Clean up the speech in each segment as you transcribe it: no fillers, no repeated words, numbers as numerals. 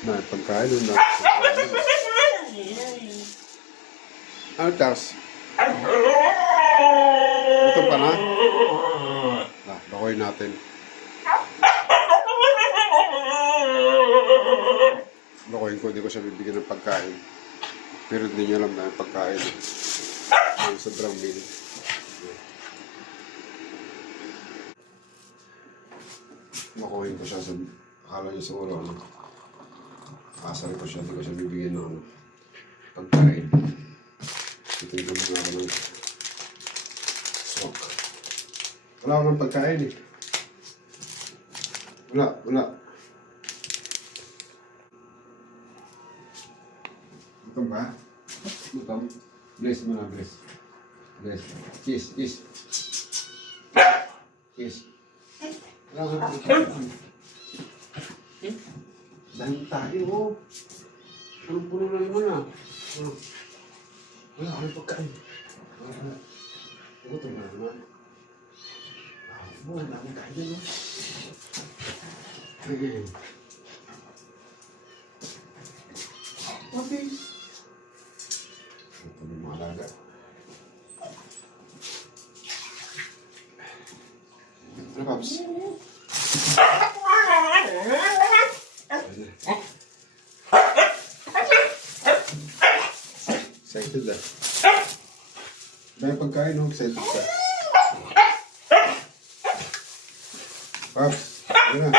Na pagkain doon na. Ano tas? Ito pa na? Bakoy natin. Bakoyin ko, hindi ko siya bibigyan ng pagkain. Pero hindi niya alam na yung pagkain. Ang sobrang mili. Bakoyin ko siya sa... Akala niya siguro ano. Asal ko siya, hindi ko siya bibigyan ng ano. Pagkain. Titignan mo nga ako ng sok. Wala ako ng pagkain eh. Wala. Gutom ba? Gutom? Bless mo na, bless. Bless. Kiss. Wala ako ng pagkain. Dahil tayo, oh. Puno na naman ah. Wala ako ng pagkain. Wala. Gutom na naman. Wala akong kain dyan, oh. Okay. Ito yung mga alaga. Ano, Pops? Excited ah. May pagkain, no? Excited ka. Pops, ano na?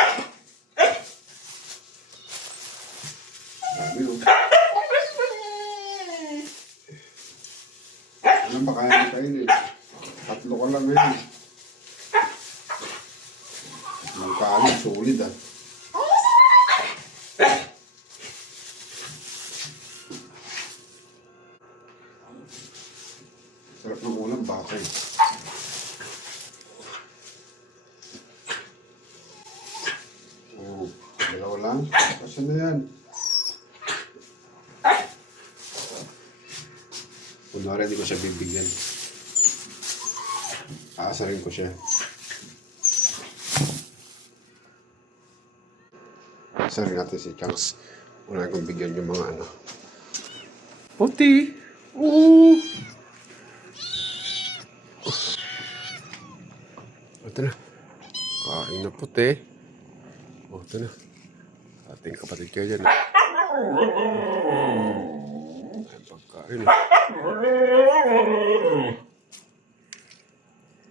Dami, no? Anong ba kaya ng kain eh? 3 ka lang ngayon. Ang kain, solid ah. Sarap ng ulam, baka eh. Oh, dalawa lang. Kasi na yan. Kunwari, hindi ko siya bibigyan. Aasarin ko siya. Aasarin natin si Changs. Una kong bigyan yung mga ano. Puti! Oo! Ito na. Kain na puti. Ito na. Ating kapatid kayo dyan. Ayan pagkain.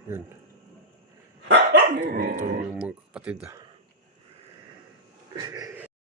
Yan. Ito yung mga kapatid.